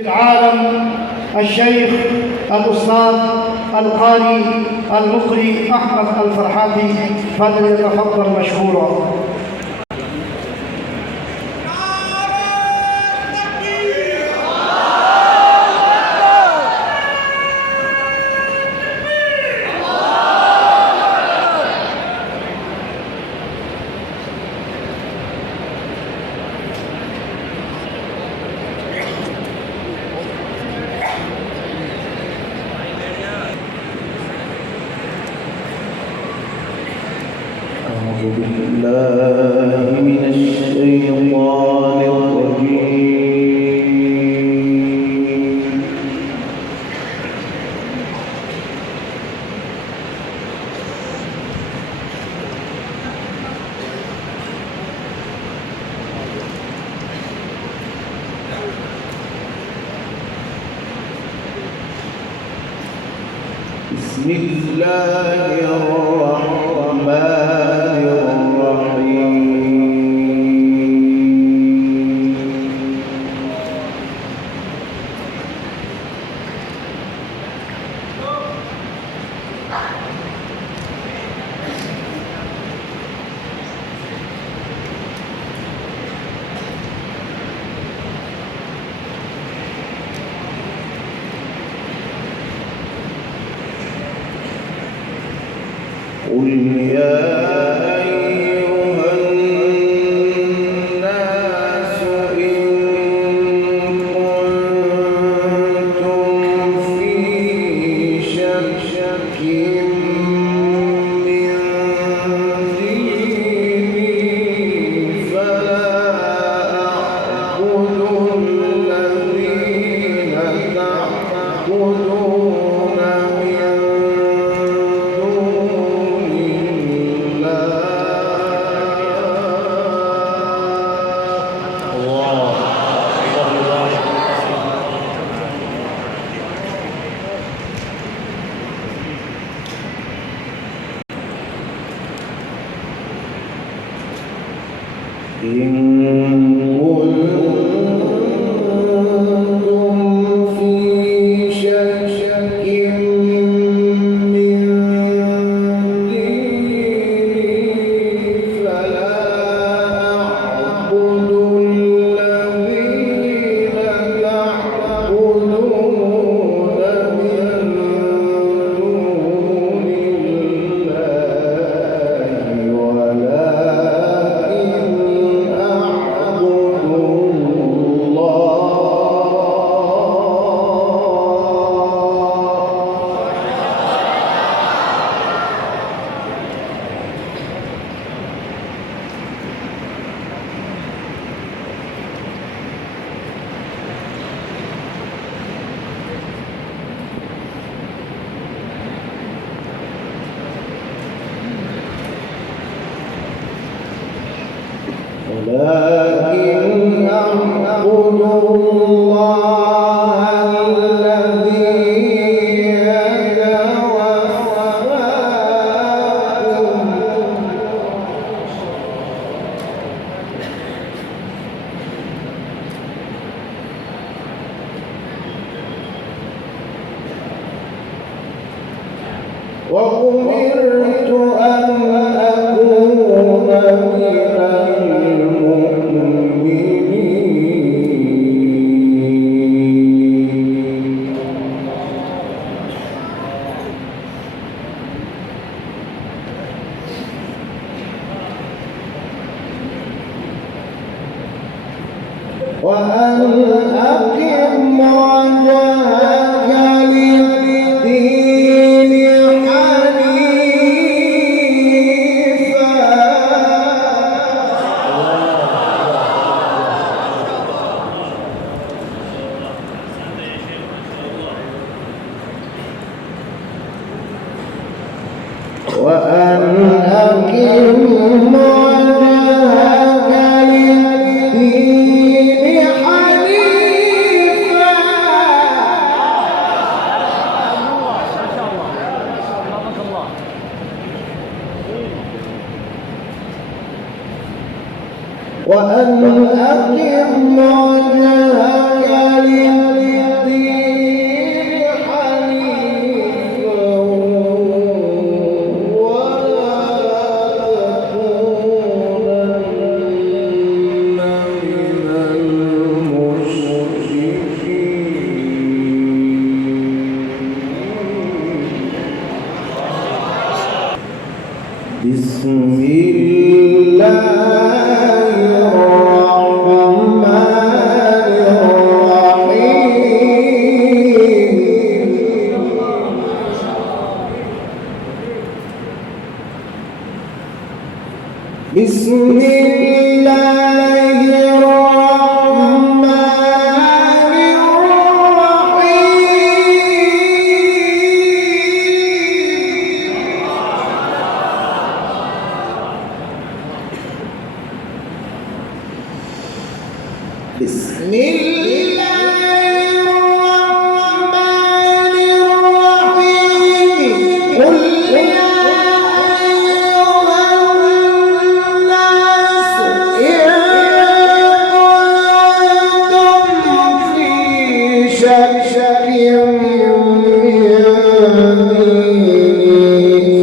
العالم الشيخ الأستاذ القاري المقري أحمد الفرحاتي فليتفضل مشكورا. أعوذ بالله من الشيطان الرجيم. بسم الله الرحمن الرحيم. قل يا أيها الناس إن كنتم في شك من ديني فلا أعبد الذين تعبدون إن كنتم في شك من ديني فلا أعبد الذين تعبدون من دون ولكن أعبد الله الذي يتوفاكم وأمرت أن أكون من وأن أقم وجهك للدين حنيفا وأن أقم وجهك للدين حنيفا أقم وجهك للدين حنيفا ولا تكونن من المشركين. بسم الله الرحمن الرحيم. بسم الله الرحمن الرحيم. بسم الله الرحمن الرحيم. قل يا أيها الناس إن كنتم في شك من ديني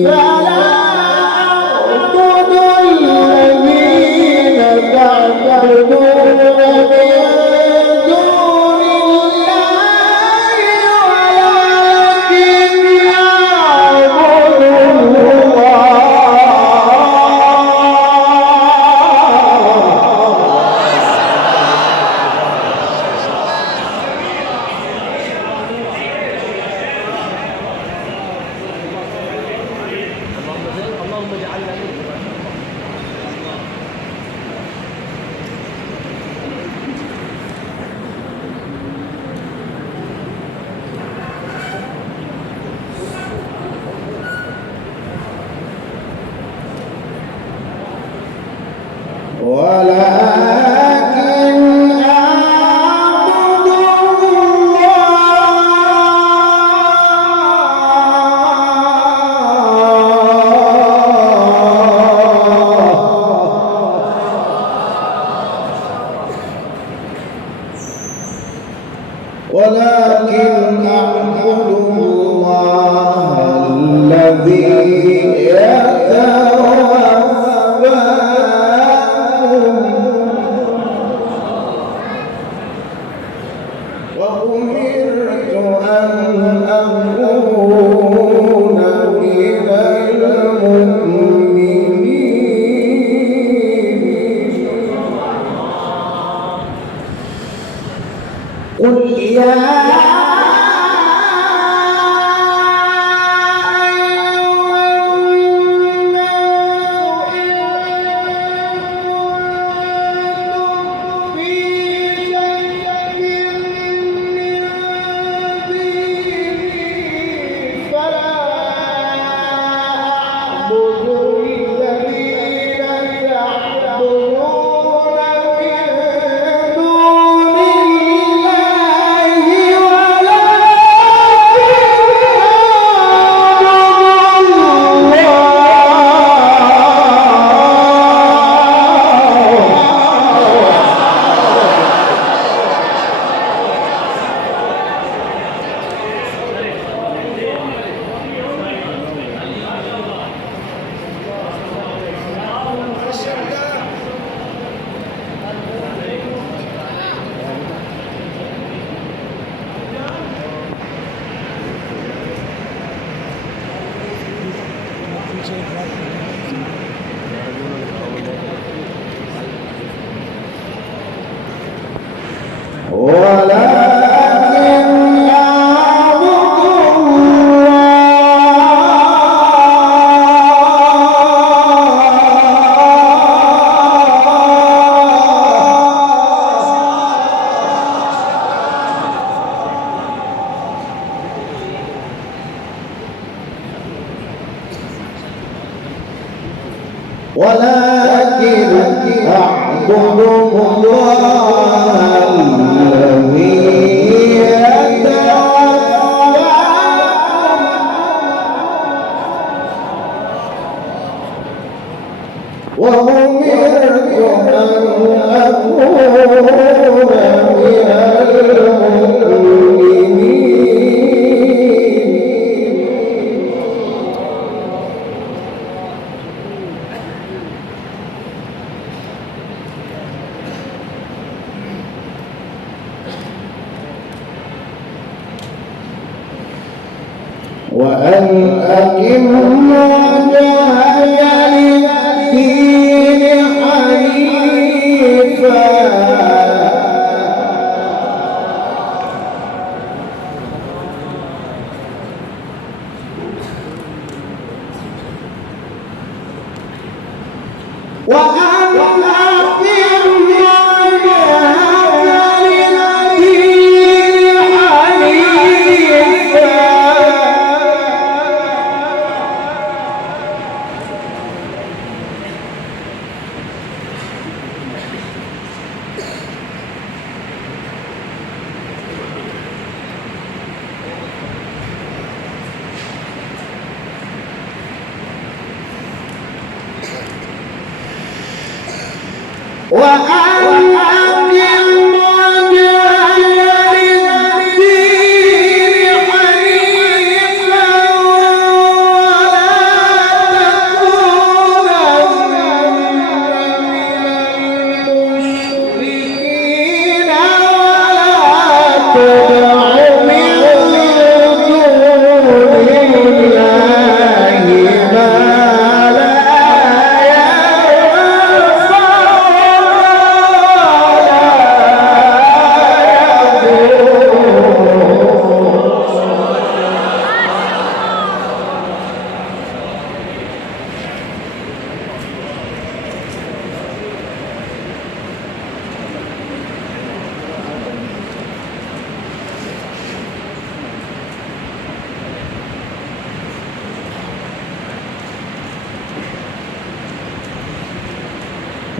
فلا أعبد الذين تعبدون من دون الله ولكن أعبد الله. ولكن أعبد الله الذي يتوفاكم. وأمرت أن أكون من المؤمنين. قل يا ولكن أعبد الله الذي يتوفاكم وأمرت أن وأن أقم وجهك للدين حنيفا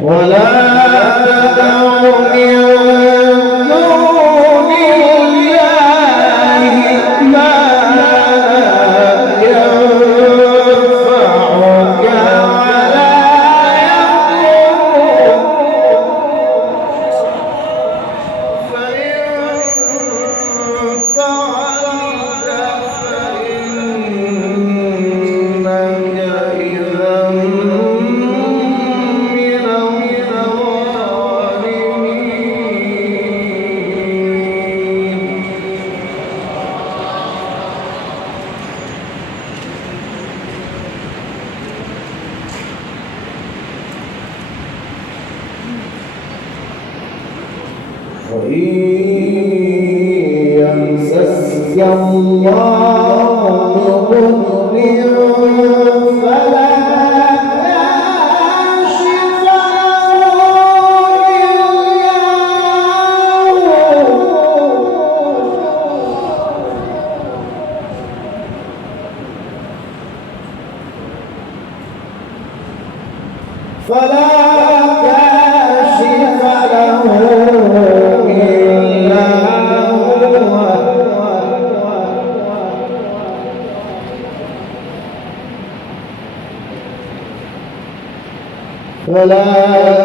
ولا تدع من دون الله ما ينفعك ولا يضرك فإن فعلت فإنك إذا وإن يمسسك الله بضر فلا كاشف له إلا هو فلا كاشف له فلا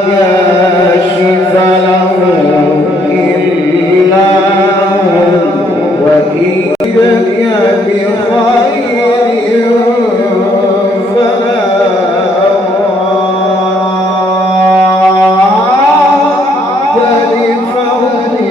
كاشف له إلا هو وإن يك بخير فلا راد لفضله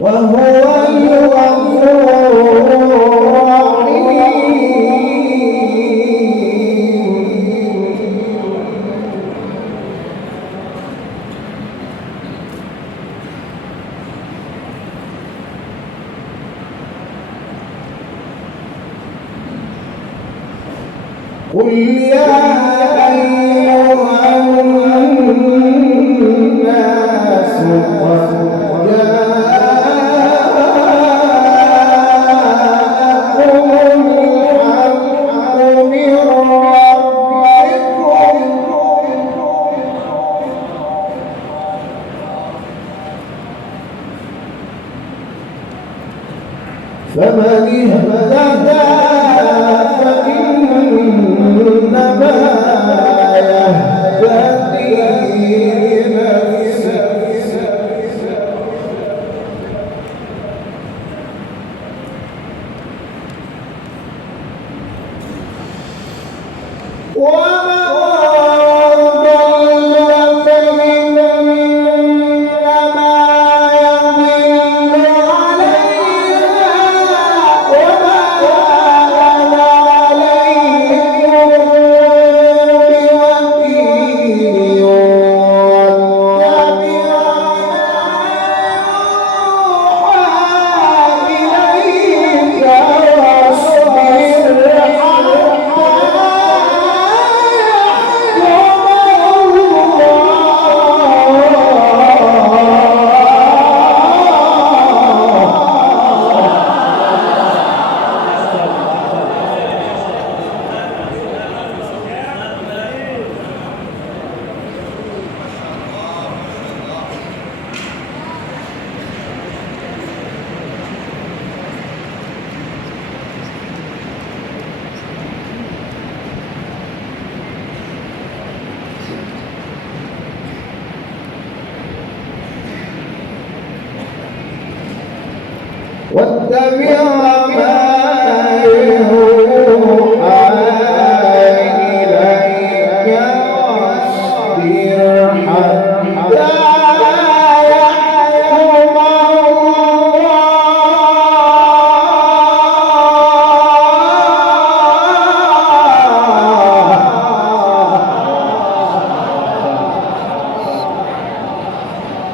وهو الغفور الرحيم قل يا أيها الناس قد جاءكم الحق من ربكم فمن اهتدى فإنما يهتدي لنفسه ومن ضل فإنما يضل عليها وما أنا عليكم بوكيل واتبع ما يوحى إليك واصبر واتبع ما يوحى إليك واصبر حتى يحكم الله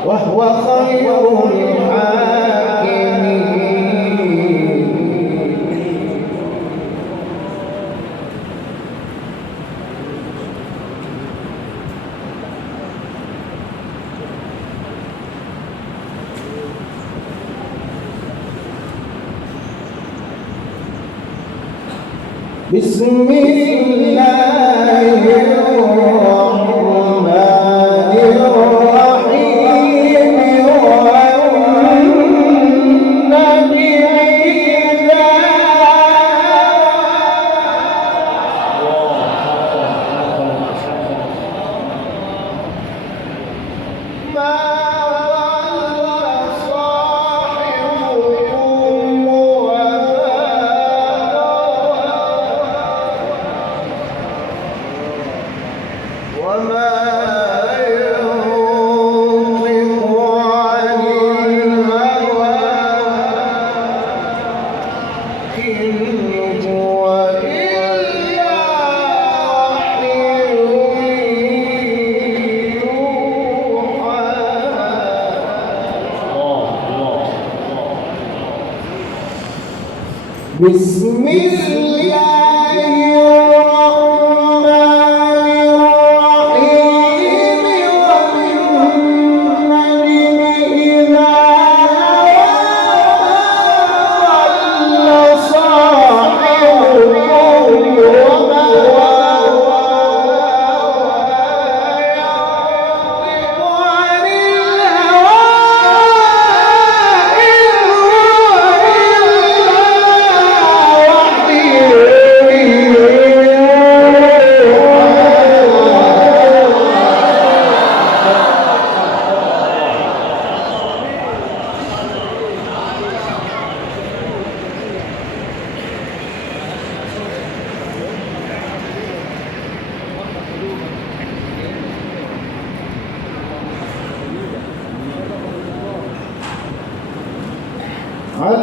وهو خير بسم الله الرحمن الرحيم والنبي إذا ما ضل صاحبكم وما ينطق عن الهوى إن هو إلا وحي يوحى بسم الله الرحمن الرحيم والنجم إذا ضل صاحبكم وما ينطق عن الهوى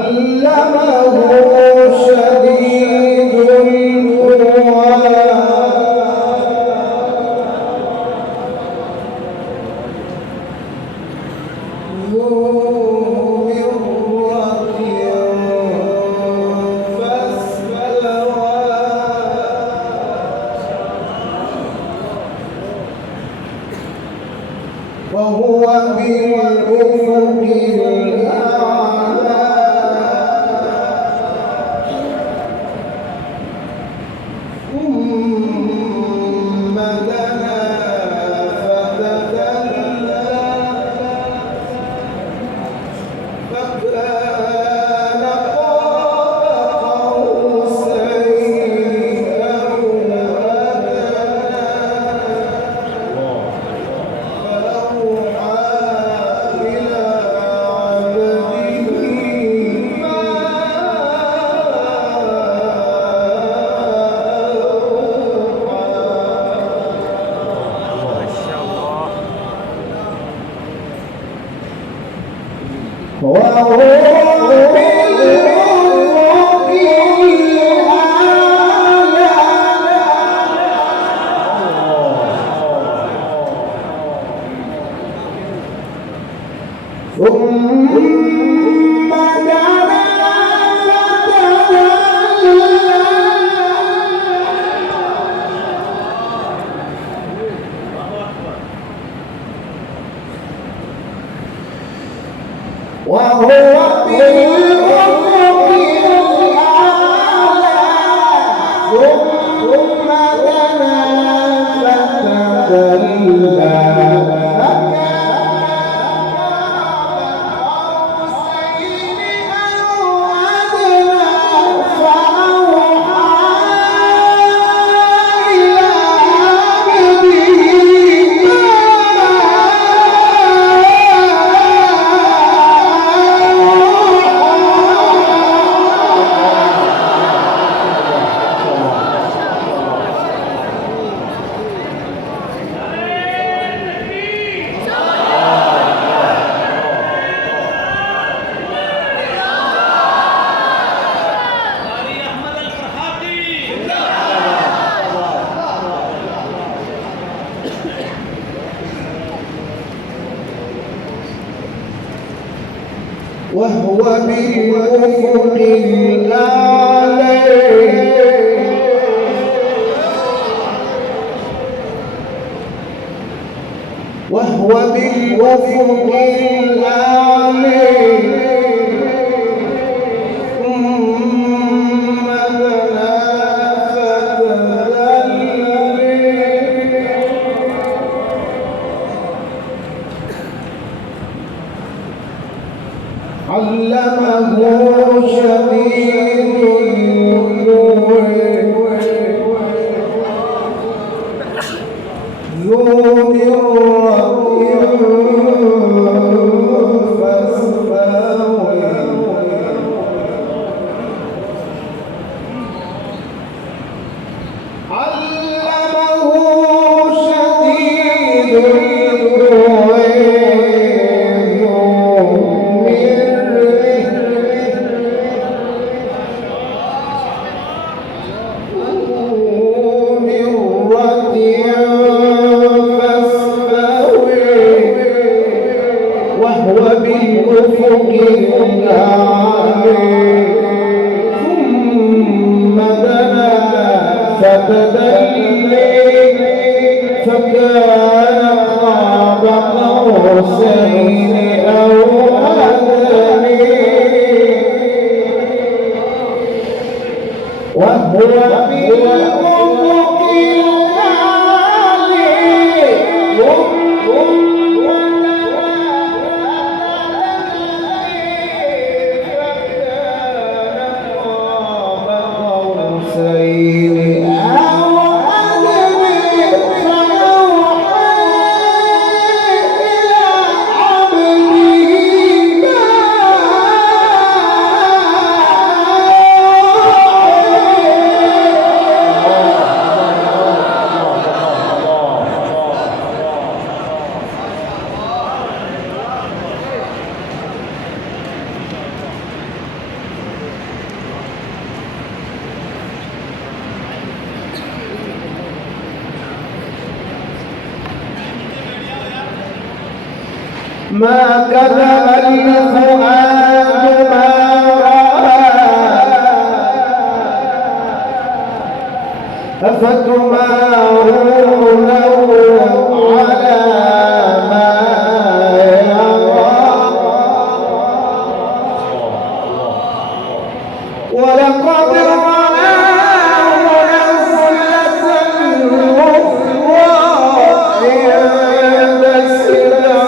إن علمه شديد القوى ذو مرة فاستوى وهو بالأفق الأعلى ثم دنا فتدلى وهو بالأفق الأعلى ثم دنا فتدلى وهو بالأفق الأعلى وهو بالأفق الأعلى ثم دنا فتدلى علمه شديد القوى ذو مرة فاستوى علمه شديد القوى وهو بالأفق الأعلى ثم دنا فتدلى فكان قاب قوسين أو أدنى وهو بالأفق الأعلى ما كذب الفؤاد ما رأى أفتمارونه على ما يرى ولقد رآه نزلة أخرى عند سدرة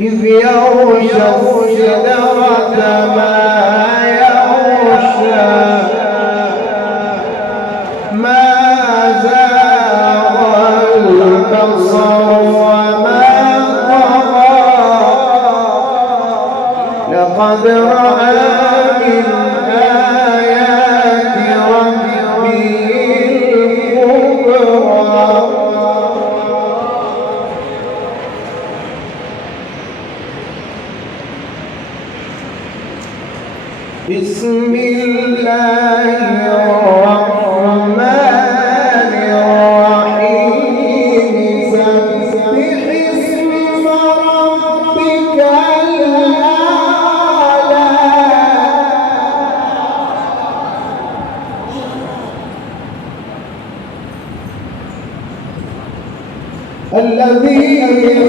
إذ يغشى السدرة ما يغشى ما زاغ البصر وما طغى لقد رأى من آيات ربه الكبرى بسم الله الرحمن الرحيم سبح اسم ربك الأعلى الذي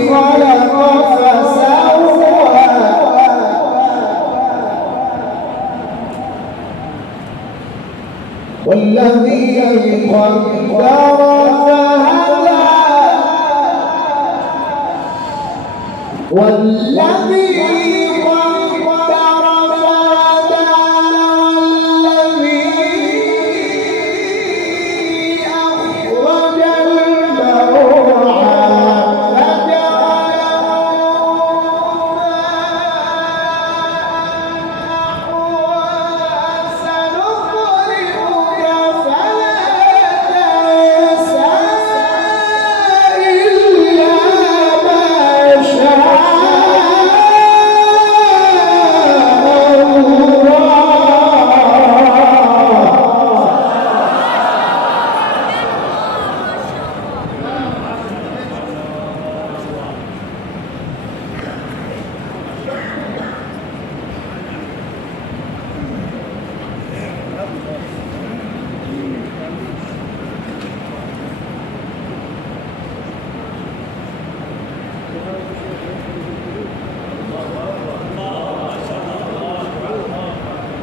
خلق فسوى والذي قدر فهدى والذي قدر فهدى والذي أخرج المرعى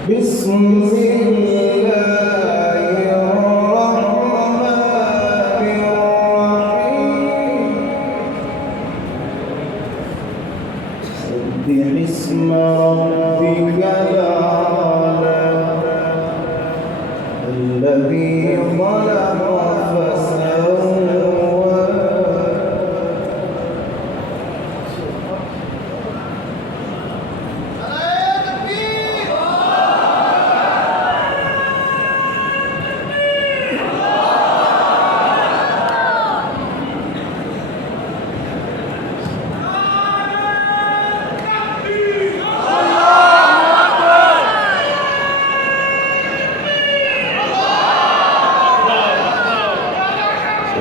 بسم الله الرحمن الرحيم سبح اسم ربك الأعلى الذي خلق فسوى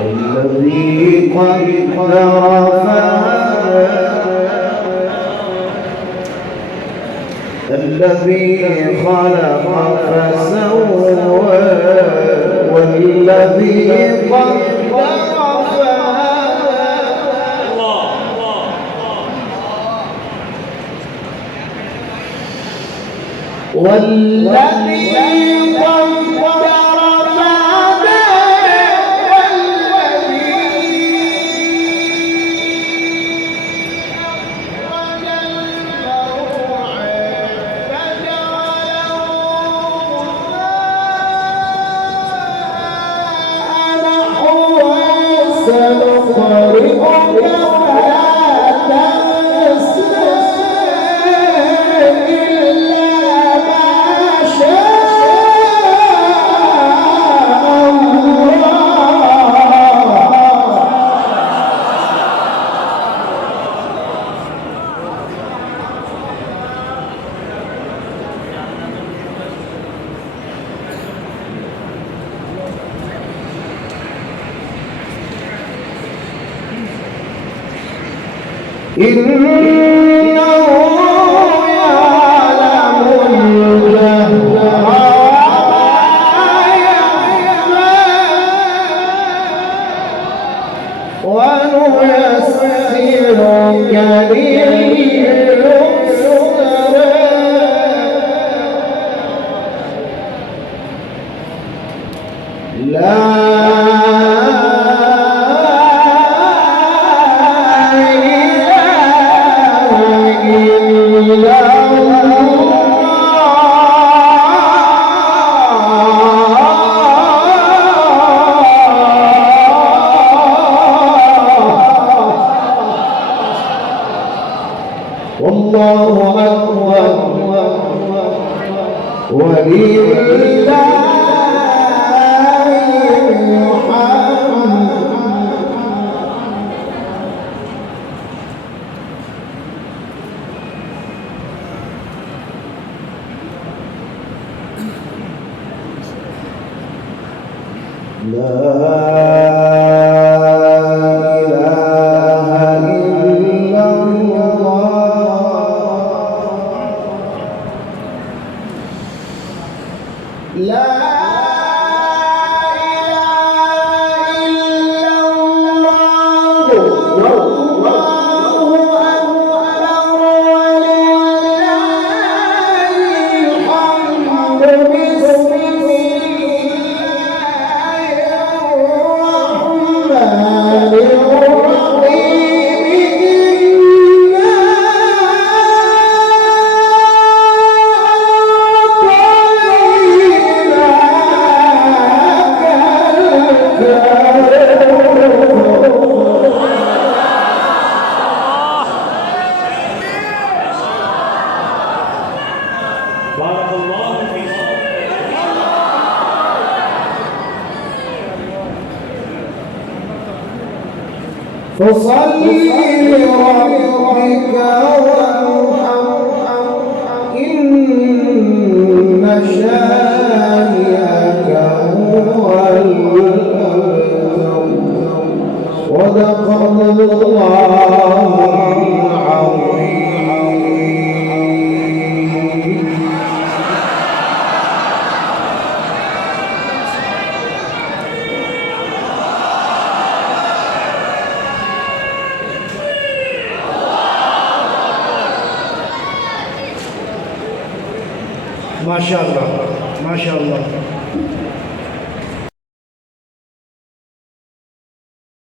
الذي قدر فهدى الذي خلق فسوى والذي قدر فهدى والذي إنه يعلم الجهر وما يخفى ونيسرك لليسرى لا إله ولله الحمد. فصل لربك وارحم إن شانئك هو الأبتر. صدق الله العظيم. ما شاء الله ما شاء الله.